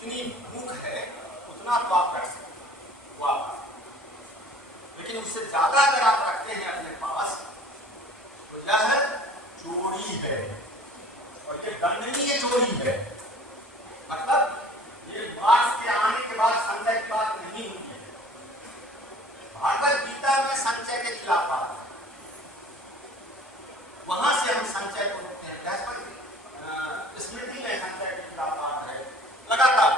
जितनी भूख है उतना तो आप कर सकते हैं, वो आप, लेकिन उससे ज्यादा अगर आप रखते हैं अपने पास तो यह चोरी है, और ये दंडनीय चोरी है। मतलब ये मार्क्स के आने के बाद संचय की बात नहीं हुई है। भागवत गीता में संचय के खिलाफ बात है, वहां से हम संचय को रोकते हैं। स्मृति में संचय के खिलाफ बात है लगातार,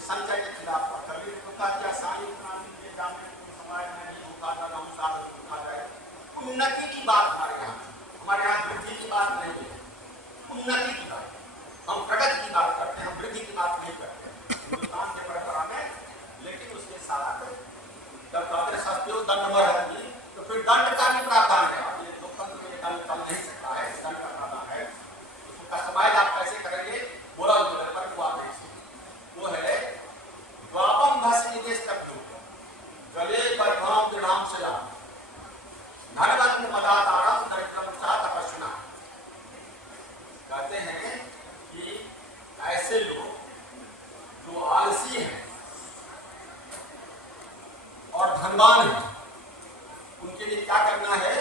संचय के खिलाफ बात। कभी तो क्या सारी समाज में भी उठा जाए। उन्नति की बात हमारे यहाँ वृद्धि की बात नहीं है, उन्नति की बात। हम प्रगति की बात करते हैं, हम वृद्धि की बात नहीं करते हिंदुस्तान के परंपरा में। लेकिन उसके साथ जब कहते शास्त्रों दंड बढ़ेगी तो फिर दंड का भी प्रावधान है। ये लोकतंत्र में दंड चल नहीं सकता है, दंड का प्रावधान है। उसको कस्टमाइज आप कैसे करेंगे, बोला पर वो है द्वापम भस निदेश तब्दू गले पर भाव दृढ़ाम से लाभ धनवंत मदातारम दरिद्रम सा तपस्विना। कहते हैं कि ऐसे लोग जो आलसी हैं और धनवान हैं, उनके लिए क्या करना है?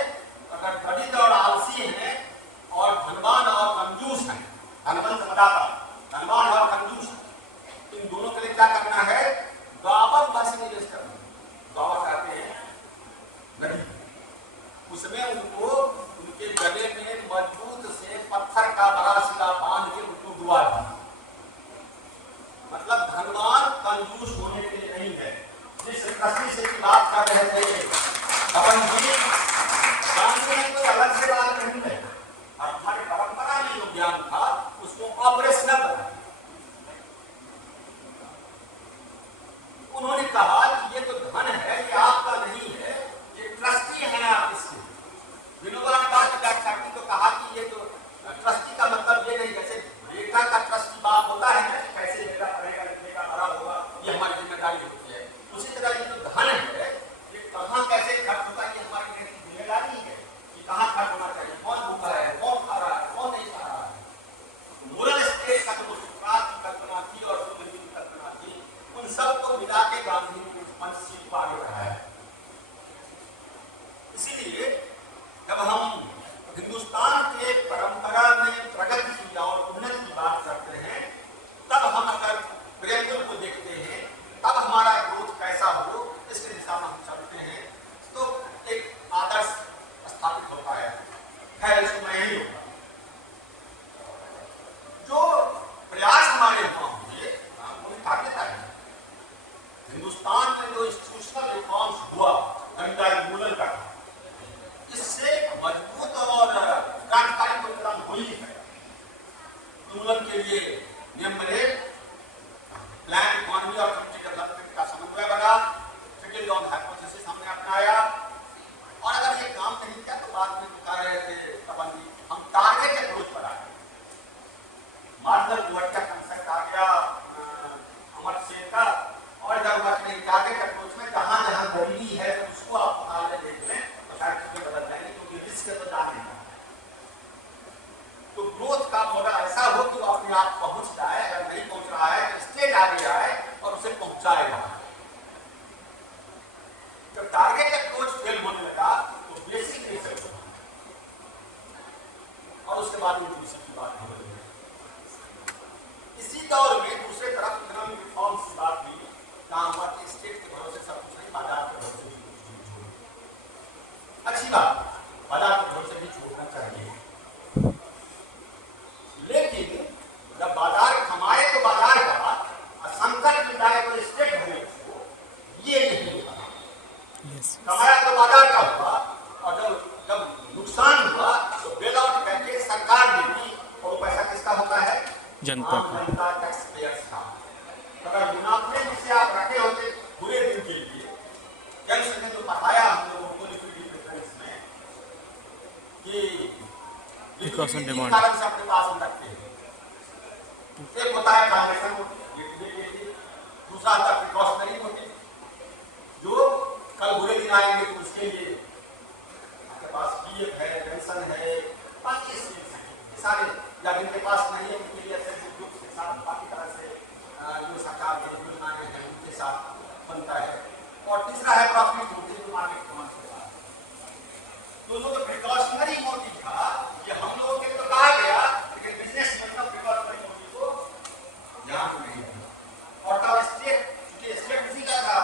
अगर दरिद्र और आलसी हैं और धनवान और कंजूस हैं, धनवंत मदाता, धनवान और कंजूस, इन दोनों के लिए क्या करना है? द्वापम भस निवेश करना। द्वापर कहते हैं नदी, उसमें उनको उनके गले में मजबूत से पत्थर का बड़ा सिला बांध के उनको डुबा दिया। मतलब धनवान कंजूस होने के लिए नहीं है। जिस कृषि से की बात कर रहे थे अपन जी, कोई अलग से बात नहीं है। हमारी परंपरा में जो ज्ञान था उसको ऑपरेशनल बनाया। उन्होंने कहा कि ये तो धन है, ये आपका नहीं है, ये ट्रस्टी है आप इसके। विनोबा ने बात करती तो कहा कि ये तो ट्रस्टी का मतलब ये नहीं, जैसे बेटा का ट्रस्टी बाप होता है ना, कैसे बेटा पढ़ेगा लिखेगा बड़ा होगा, ये हमारी जिम्मेदारी होती है। उसी तरह ये जो धन है ये कहाँ कैसे खर्च होता है, ये हमारी जिम्मेदारी है कि कहाँ खर्च होना चाहिए, कौन भूखा है, कौन खा रहा है, कौन नहीं खा रहा है। मोरल स्टेट का जो सुकरात की कल्पना थी और सुखदेव की कल्पना थी, उन सबको मिला के गांधी ने पंचशील को आगे बढ़ाया। इसीलिए जब हम हिंदुस्तान के परंपरा में प्रगति की और उन्नति की बात करते हैं, तब हम अगर प्रेमचंद को देखते हैं, तब हमारा ग्रोथ कैसा हो इसके दिशा में हम चलते हैं, तो एक आदर्श स्थापित होता है। खैर इसको मैं ही होगा जो प्रयास हमारे वहां हुए, उन्हें कार्यता है। हिंदुस्तान में जो इंस्टीट्यूशनल रिफॉर्म्स हुआ, उन्मूलन का, इससे मजबूत और क्रांतिकारी परिवर्तन हुई है। उन्मूलन के लिए नियम बने, प्लान इकोनॉमी और कम्युनिटी डेवलपमेंट का समन्वय बना, सेकेंड ऑन हाइपोथेसिस हमने अपनाया। और अगर ये काम नहीं किया तो बाद में कह रहे थे तब हम टारगेट अप्रोच पर आए। मार्शल गुवट का कंसेप्ट आ गया, अमर सेन का, और जब नहीं टारगेट अप्रोच में जहां जहां गरीबी है तो उसको आप आगे देख लें तो शायद चीजें बदल जाएंगे, क्योंकि रिस्क तो जाने का। तो ग्रोथ का मॉडल ऐसा हो कि वो अपने आप पहुंच जाए, अगर नहीं पहुंच रहा है तो स्टेट आगे आए और उसे पहुंचाएगा। जब टारगेट अप्रोच फेल होने लगा तो बेसिक रिसर्च होगा और उसके बाद इंक्लूसिव की बात हो रही है। इसी दौर में दूसरे तरफ इकोनॉमिक रिफॉर्म्स की बात हुई, जहां हमारे स्टेट के भरोसे सब कुछ नहीं, बाजार के भरोसे भी अच्छी बात, बाजार के भरोसे भी छोड़ना चाहिए। लेकिन जब बाजार कमाए तो बाजार का, संकट मिल जाए तो स्टेट भरे, ये नहीं होगा। कमाया तो बाजार का हुआ, और जब नुकसान हुआ तो बेल आउट पैकेज सरकार देगी, और पैसा किसका होता है? जनता का, टैक्स पेयर्स का। अगर मुनाफे जिसे आप रखे होते पूरे दिन के लिए, जैसे ने जो पढ़ाया हम लोगों को लिक्विडिटी प्रेफरेंस में कि कारण से अपने पास रखते हैं। एक होता है ट्रांजेक्शन मोटिव, दूसरा होता है प्रिकॉशनरी मोटिव, जो कल बुरे दिन आएंगे तो उसके लिए आपके पास पीएफ है, पेंशन है, बाकी सारे, या जिनके पास नहीं है उनके लिए बाकी तरह से जो सरकार की योजनाएं हैं उनके साथ बनता है। और तीसरा है प्रॉफिट, मार्केट कमांड के साथ। दोनों के प्रिकॉशन